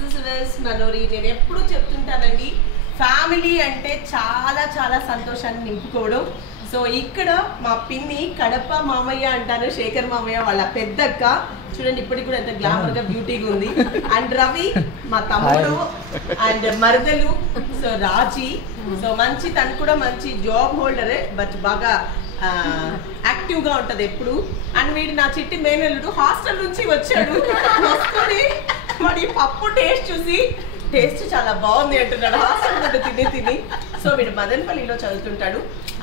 సిసివెస్ మనోరి. నేను ఎప్పుడు చెప్తుంటానండి, ఫ్యామిలీ అంటే చాలా చాలా సంతోషాన్ని నింపుకోవడం. సో ఇక్కడ మా పిన్ని కడప మామయ్య అంటాను, శేఖర్ మామయ్య వాళ్ళ పెద్దక్క. చూడండి ఇప్పటికి కూడా ఎంత గ్లామర్ గా బ్యూటీగా ఉంది. అండ్ రవి మా తమ్ముడు అండ్ మరదలు. సో రాజీ, సో మంచి, తను కూడా మంచి జాబ్ హోల్డరే, బట్ బాగా యాక్టివ్ గా ఉంటది ఎప్పుడు. అండ్ వీడు నా చిట్టి మేనల్లుడు హాస్టల్ నుంచి వచ్చాడు. వస్తుంది వాడి పప్పు టేస్ట్ చూసి టేస్ట్ చాలా బాగుంది అంటున్నాడు హాస్టల్ ఫుడ్ తిని తిని. సో వీడు మదనపల్లిలో చదువుతుంటాడు.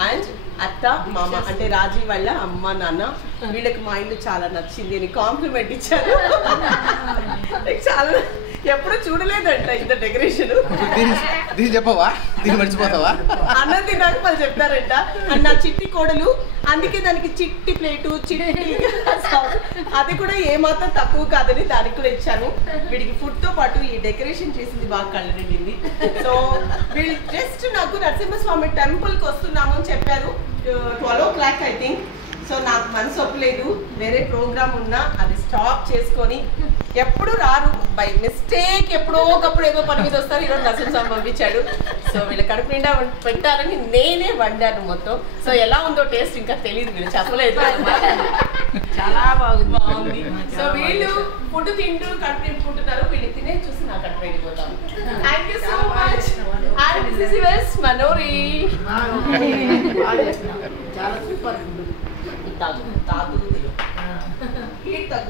అండ్ అత్త మామ అంటే రాజీ వాళ్ళ అమ్మ నాన్న, వీళ్ళకి మా ఇల్లు చాలా నచ్చింది అని కాంప్లిమెంట్ ఇచ్చారు. చాలా ఎప్పుడు చూడలేదంట ఇంత డెకరేషన్. చెప్పవా, దీన్ని మర్చిపోతావా అన్నది నాకు వాళ్ళు చెప్పారంట. అండ్ నా చిట్టి కోడలు, అందుకే దానికి చిట్టి ప్లేటు చిట్టి అది కూడా ఏమాత్రం తక్కువ కాదని దానికి కూడా ఇచ్చాను. వీడికి ఫుడ్ తో పాటు ఈ డెకరేషన్ చేసింది బాగా కళ్ళనిండింది. సో వీళ్ళు జస్ట్ నాకు నరసింహస్వామి టెంపుల్ కి వస్తున్నాము అని చెప్పారు 12 o'clock ఐ థింక్. సో నాకు మనసు ఒప్పలేదు, వేరే ప్రోగ్రామ్ ఉన్నా అది స్టాప్ చేసుకొని, ఎప్పుడు రారు బై మిస్టేక్, ఎప్పుడో ఒకప్పుడు ఏదో పని మీద వస్తారు. ఈరోజు నరసింహస్వామి పంపించాడు. సో వీళ్ళ కడుపు నిండా పెట్టాలని నేనే వండాను మొత్తం. సో ఎలా ఉందో టేస్ట్ ఇంకా తెలియదు, వీళ్ళు చెప్పలేదు. చాలా బాగుంది. సో వీళ్ళు ఫుడ్ తింటూ కడుపు నింపుకుంటున్నారు. వీళ్ళు తినే చూసి నా కడుపు వెళ్ళిపోతాం. Thank you so much. And సిసివెస్ మనోరి చాలా సూపర్. తాగు తాగు తగ్గు